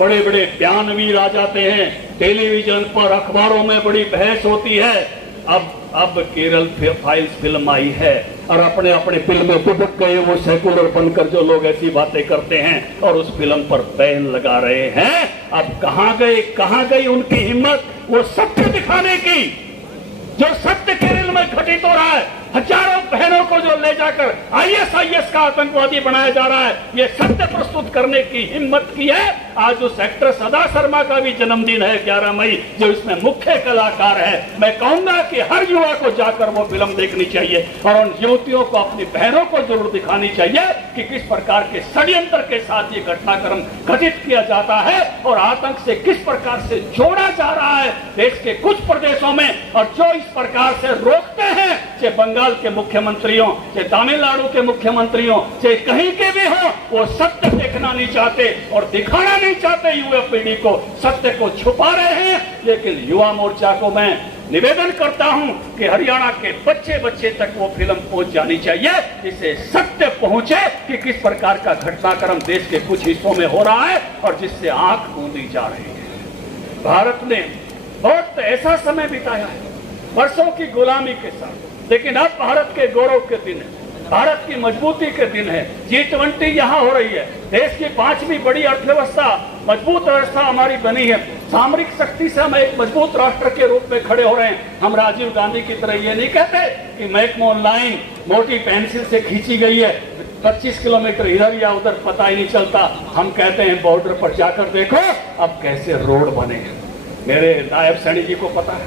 बड़े बड़े बयानवीर आ जाते हैं, टेलीविजन पर अखबारों में बड़ी बहस होती है। अब केरल फाइल्स फिल्म आई है और अपने अपने फिल्म में दुबक गए वो सेकुलर बनकर जो लोग ऐसी बातें करते हैं और उस फिल्म पर बैन लगा रहे हैं। अब कहां गई उनकी हिम्मत वो सत्य दिखाने की, जो सत्य केरल में घटित हो रहा है। हजारों बहनों को जो ले जाकर आईएसआईएस का आतंकवादी बनाया जा रहा है, ये सत्य प्रस्तुत करने की हिम्मत की है। आज उस एक्टर सदा शर्मा का भी जन्मदिन है 11 मई, जो इसमें मुख्य कलाकार है। मैं कहूंगा कि हर युवा को जाकर वो फिल्म देखनी चाहिए और उन युवतियों को, अपनी बहनों को जरूर दिखानी चाहिए कि किस प्रकार के षड्यंत्र के साथ ये घटनाक्रम घटित किया जाता है और आतंक से किस प्रकार से जोड़ा जा रहा है देश के कुछ प्रदेशों में। और जो इस प्रकार से रोकते हैं, चाहे बंगाल के मुख्यमंत्रियों, चाहे तमिलनाडु के मुख्यमंत्रियों, चाहे कहीं के भी हो, वो सत्य देखना नहीं चाहते और दिखाना नहीं चाहते। युवा पीढ़ी को सत्य को छुपा रहे हैं। लेकिन युवा मोर्चा को मैं निवेदन करता हूं कि हरियाणा के बच्चे बच्चे तक वो फिल्म पहुंच जानी चाहिए, जिससे सत्य पहुंचे कि किस प्रकार का घटनाक्रम देश के कुछ हिस्सों में हो रहा है और जिससे आंख मूंदी जा रही है। भारत ने बहुत ऐसा समय बिताया है वर्षों की गुलामी के साथ, लेकिन अब भारत के गौरव के दिन है, भारत की मजबूती के दिन है। G20 यहाँ हो रही है, देश की 5वीं बड़ी अर्थव्यवस्था, मजबूत व्यवस्था हमारी बनी है। सामरिक शक्ति से हम एक मजबूत राष्ट्र के रूप में खड़े हो रहे हैं। हम राजीव गांधी की तरह ये नहीं कहते कि मैकमोहन लाइन मोटी पेंसिल से खींची गई है, 25 किलोमीटर इधर या उधर पता ही नहीं चलता। हम कहते हैं बॉर्डर पर जाकर देखो अब कैसे रोड बने हैं। मेरे नायब सैनी जी को पता है,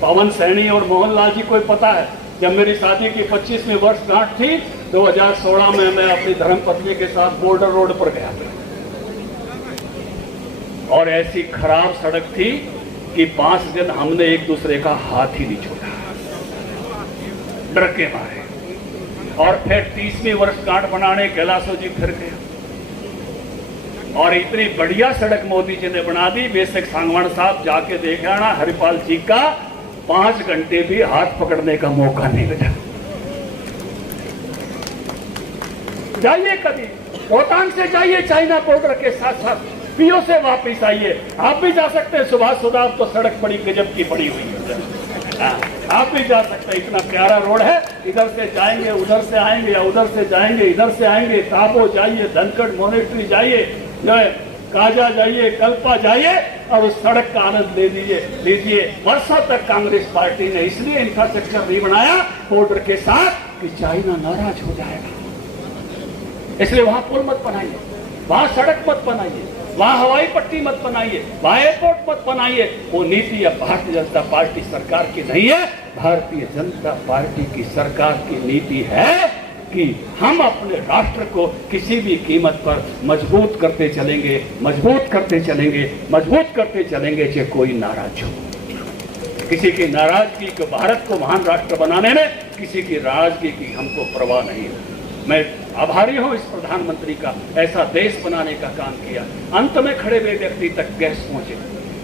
पवन सैनी और मोहनलाल जी को पता है। जब मेरी शादी की 25वीं वर्षगांठ थी 2016 में, मैं अपनी धर्मपत्नी के साथ बॉर्डर रोड पर गया और ऐसी खराब सड़क थी कि 5 दिन हमने एक दूसरे का हाथ ही नहीं छोड़ा, डर के मारे। और फिर 30वीं वर्षगांठ बनाने कैलाशो जी फिर गए और इतनी बढ़िया सड़क मोदी जी ने बना दी। बेशक सांगवान साहब जाके देख आना, हरिपाल जी का 5 घंटे भी हाथ पकड़ने का मौका नहीं मिला। जाइए कभी रोहतांग से जाइए, चाइना बॉर्डर के साथ साथ पीओ से वापस आइए। आप भी जा सकते हैं, सुभाष सुधार तो सड़क बड़ी गजब की बड़ी हुई है, आप भी जा सकते हैं। इतना प्यारा रोड है, इधर से जाएंगे उधर से आएंगे या उधर से जाएंगे इधर से आएंगे। ताबो जाइए, धनखड़ मोनेट्री जाइए, जो है काजा जाइए, कल्पा जाइए और उस सड़क का आनंद ले लीजिए। वर्षों तक कांग्रेस पार्टी ने इसलिए इंफ्रास्ट्रक्चर नहीं बनाया बॉर्डर के साथ कि चाइना नाराज हो जाएगा, इसलिए वहां पुल मत बनाइए, वहां सड़क मत बनाइए, वहां हवाई पट्टी मत बनाइए, वहां एयरपोर्ट मत बनाइए। वो नीति अब भारतीय जनता पार्टी सरकार की नहीं है। भारतीय जनता पार्टी की सरकार की नीति है कि हम अपने राष्ट्र को किसी भी कीमत पर मजबूत करते चलेंगे, मजबूत करते चलेंगे, मजबूत करते चलेंगे, चाहे कोई नाराज हो। किसी की नाराजगी को, भारत को महान राष्ट्र बनाने में किसी की नाराजगी की हमको परवाह नहीं है। मैं आभारी हूं इस प्रधानमंत्री का, ऐसा देश बनाने का काम किया। अंत में खड़े हुए व्यक्ति तक गैस पहुंचे,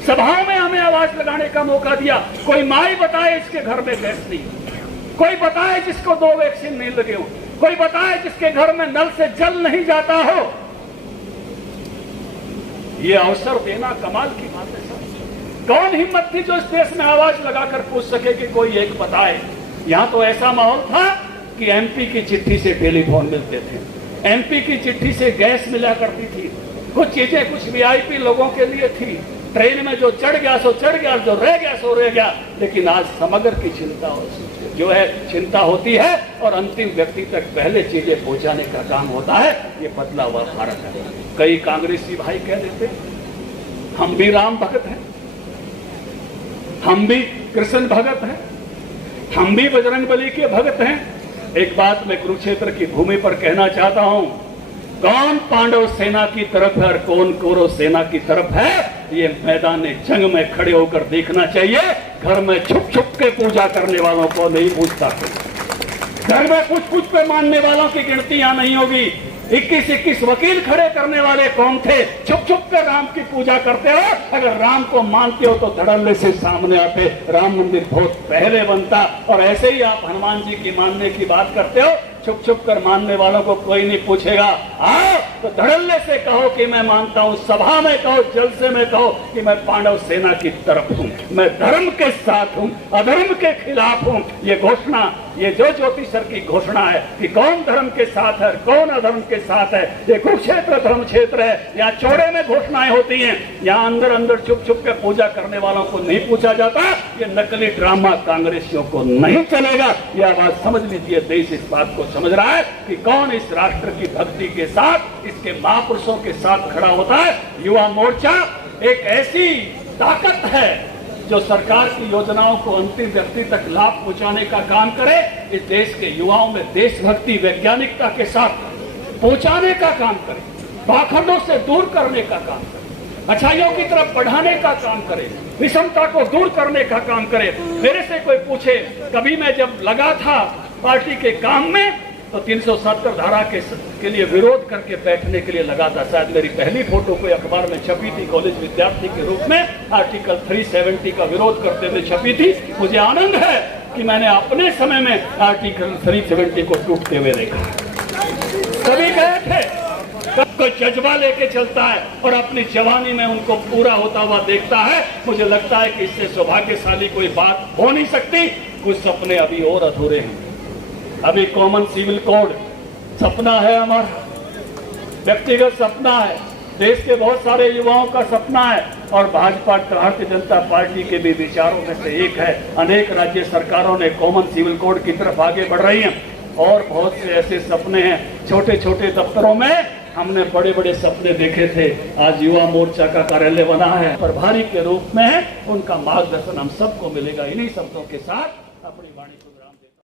सभाओं में हमें आवाज लगाने का मौका दिया। कोई माई बताए इसके घर में गैस नहीं, कोई बताए जिसको 2 वैक्सीन नहीं लगे हो, कोई बताए जिसके घर में नल से जल नहीं जाता हो। ये अवसर देना कमाल की बात है सर। कौन हिम्मत थी जो इस देश में आवाज लगाकर पूछ सके कि कोई एक बताए। यहां तो ऐसा माहौल था कि एमपी की चिट्ठी से टेलीफोन मिलते थे, एमपी की चिट्ठी से गैस मिला करती थी। कुछ चीजें कुछ वीआईपी लोगों के लिए थी। ट्रेन में जो चढ़ गया सो चढ़ गया, जो रह गया सो रह गया। लेकिन आज समग्र की चिंता जो है चिंता होती है और अंतिम व्यक्ति तक पहले चीजें पहुंचाने का काम होता है। ये बदला हुआ भारत है। कई कांग्रेसी भाई कह देते हम भी राम भगत हैं, हम भी कृष्ण भगत हैं, हम भी बजरंगबली के भगत हैं। एक बात मैं कुरुक्षेत्र की भूमि पर कहना चाहता हूं, कौन पांडव सेना की तरफ है और कौन कौरव सेना की तरफ है, ये मैदान जंग में खड़े होकर देखना चाहिए। घर में छुप छुप के पूजा करने वालों को नहीं पूछता, घर में कुछ कुछ पे मानने वालों की गिनती यहां नहीं होगी। 21-21 वकील खड़े करने वाले कौन थे? छुप छुप कर राम की पूजा करते हो। अगर राम को मानते हो तो धड़ल्ले से सामने आते, राम मंदिर बहुत पहले बनता। और ऐसे ही आप हनुमान जी की मानने की बात करते हो, छुप छुप कर मानने वालों को कोई नहीं पूछेगा। आओ तो धड़ल्ले से कहो कि मैं मानता हूं, सभा में कहो, जलसे में कहो कि मैं पांडव सेना की तरफ हूं, मैं धर्म के साथ हूं, अधर्म के खिलाफ हूं। ये घोषणा, ये जो ज्योतिषर की घोषणा है कि कौन धर्म के साथ है, कौन अधर्म के साथ है, ये कुरुक्षेत्र धर्म क्षेत्र है। यहाँ चौड़े में घोषणाएं होती हैं, यहाँ अंदर अंदर छुप छुप के पूजा करने वालों को नहीं पूछा जाता। ये नकली ड्रामा कांग्रेसियों को नहीं चलेगा। ये आवाज समझ लीजिए, देश इस बात को समझ रहा है कि कौन इस राष्ट्र की भक्ति के साथ, इसके महापुरुषों के साथ खड़ा होता है। युवा मोर्चा एक ऐसी ताकत है जो सरकार की योजनाओं को अंतिम व्यक्ति तक लाभ पहुंचाने का काम करे। इस देश के युवाओं में देशभक्ति वैज्ञानिकता के साथ पहुंचाने का काम करे, पाखंडों से दूर करने का काम करे, अच्छाइयों की तरफ बढ़ाने का काम करे, विषमता को दूर करने का काम करे। मेरे से कोई पूछे, कभी मैं जब लगा था पार्टी के काम में तो 370 धारा के लिए विरोध करके बैठने के लिए लगा था। शायद मेरी पहली फोटो कोई अखबार में छपी थी, कॉलेज विद्यार्थी के रूप में आर्टिकल 370 का विरोध करते हुए छपी थी। मुझे आनंद है कि मैंने अपने समय में आर्टिकल 370 को टूटते हुए देखा। कभी गए थे, कब कोई जज्बा लेके चलता है और अपनी जवानी में उनको पूरा होता हुआ देखता है। मुझे लगता है कि इससे सौभाग्यशाली कोई बात हो नहीं सकती। कुछ सपने अभी और अधूरे हैं। अभी कॉमन सिविल कोड सपना है हमारा, व्यक्तिगत सपना है, देश के बहुत सारे युवाओं का सपना है और भाजपा भारतीय जनता पार्टी के भी विचारों में से एक है। अनेक राज्य सरकारों ने कॉमन सिविल कोड की तरफ आगे बढ़ रही हैं और बहुत से ऐसे सपने हैं। छोटे छोटे दफ्तरों में हमने बड़े बड़े सपने देखे थे, आज युवा मोर्चा का कार्यालय बना है, प्रभारी के रूप में है। उनका मार्गदर्शन हम सबको मिलेगा। इन्हीं शब्दों के साथ अपनी वाणी